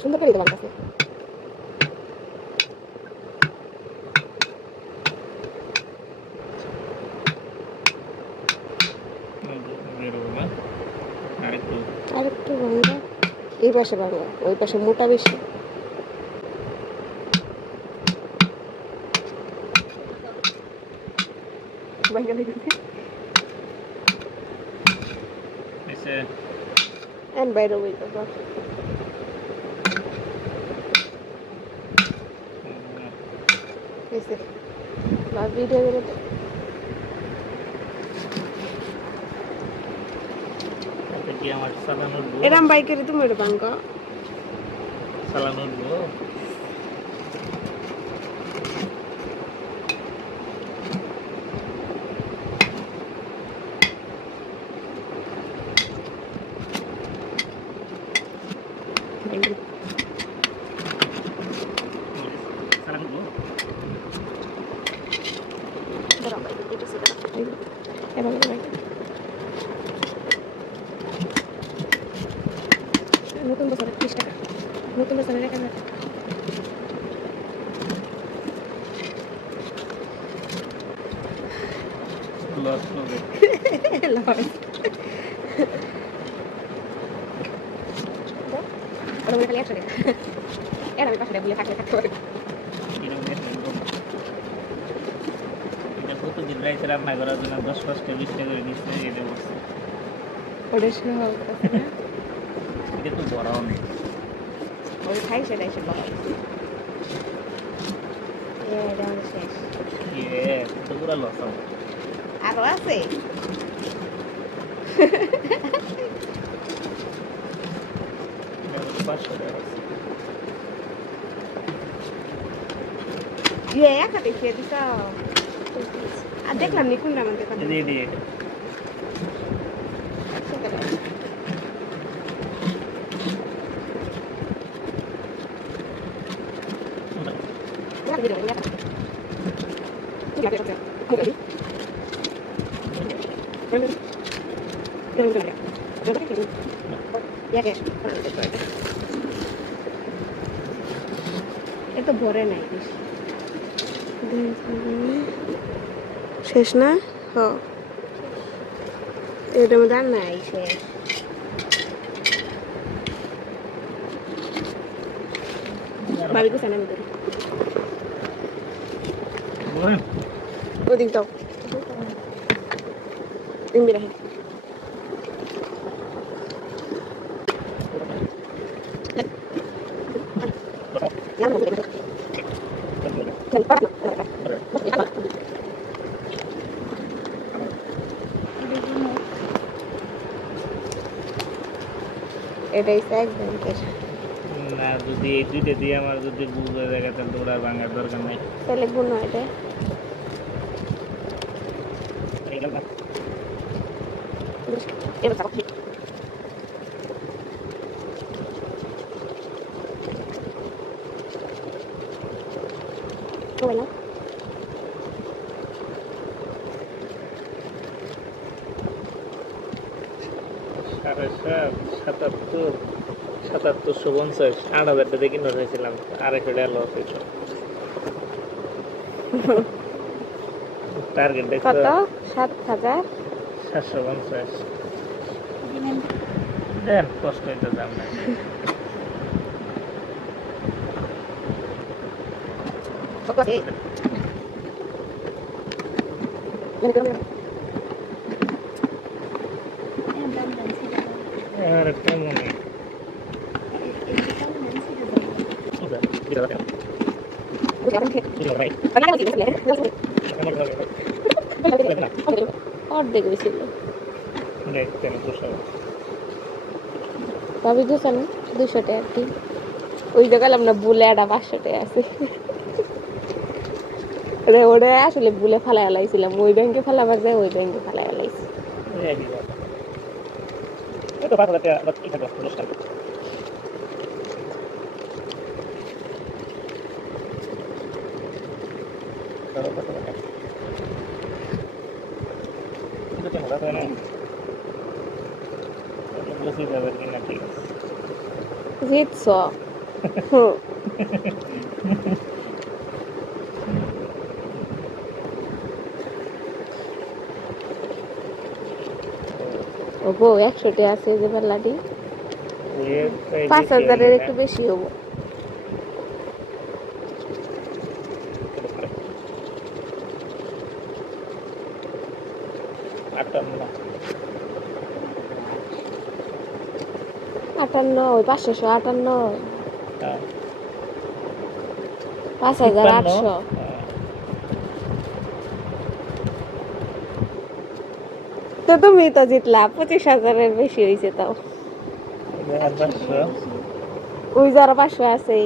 সুন্দর করে তোমার কাছে আরেকটু ভাঙা এই পাশে ভাঙা ওই পাশে মোটা বেশি। ভাঙা লেগেছে এসে এন বাইরে ওই বাবা এসে বা ভিডিও গেলে তো এটা কি আমার চালানোর বউ এরম এটা প্রতিদিন রাইতে রান্না করার জন্য দশ পাঁচটা বিশটা করে নিচ্ছে এটা বলছে ওটা না এটা তো বড়াও নেই খাই সেটাই সে হবে আরও আছে এটা হচ্ছে পাঁচশো টাকা আছে। ইয়ে একা দেখিয়ে দিস আর দেখলাম নি শেষ না? হ এটার মধ্যে আর নাই শেষ। ভাবি কোথায় নামি করি Oi. Onde então? Vem virar aqui. Everybody's eggs and fish. না যদি এই দুইটা দিয়ে আমার যদি বুঝ হয়ে যায় তাহলে ওরা ভাঙার দরকার নাই। তাহলে গুণ এটা। এবার চাপা Bueno. সাড়ে সাত সাতাত্তর। সাতাত্তরশো পঞ্চাশ আট হাজার টাকা কিনে হয়েছিলাম আড়াইশো টাকা লস হয়েছিল টার্গেট কত? সাত হাজার? সাতশো পঞ্চাশ। দেন কষ্ট হইতে দাম না আর কেমন? অর্ধেক হয়েছিল ভাবি দুশো না দুশো টাকা কি ওই জায়গায় আমরা বুলে একটা পাঁচশো আছে ওরে ওরে আসলে বুলে ফালাই আলাইছিলাম ওই ব্যাংকে ফালাবার যায় ওই ব্যাংকে ফালাই আলাইছি পাঁচ হাজার টাকা ঠিক আছে জিতছ বউ একশোটি আছে যে পাল্লাটি পাঁচ হাজারের একটু বেশি হব আটান্ন আটান্ন ওই পাঁচশো আটান্ন। পাঁচ হাজার আটশো। হ্যাঁ। তো তুমি তো জিতলা পঁচিশ হাজারের বেশি হয়েছে তাও। ওই যারা পাঁচশো আছে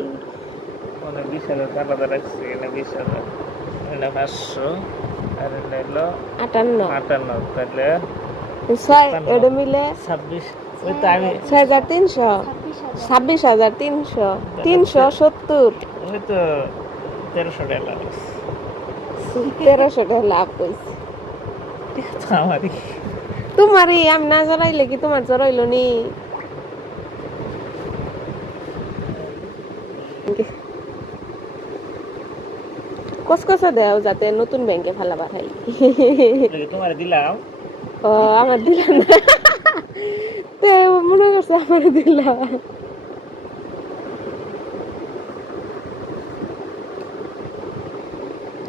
আটান্ন। আটান্ন তাহলে ছয় ওটা মিলে ছাব্বিশ ওই তো আমি ছয় হাজার তিনশো ছাব্বিশ হাজার তিনশো তিনশো সত্তর। ওই তো তেরোশো টাকা লাগছে তেরোশো টাকা লাভ কইছে আমারই। তোমারই আমি না জড়াইলে কি তোমার জড়াইলো নি? কসকসা দেও যাতে নতুন ব্যাংকে ফালা পাঠাই তোমার দিলাম। ও আমার দিলা না। তো মনে করছে আমার দিলা।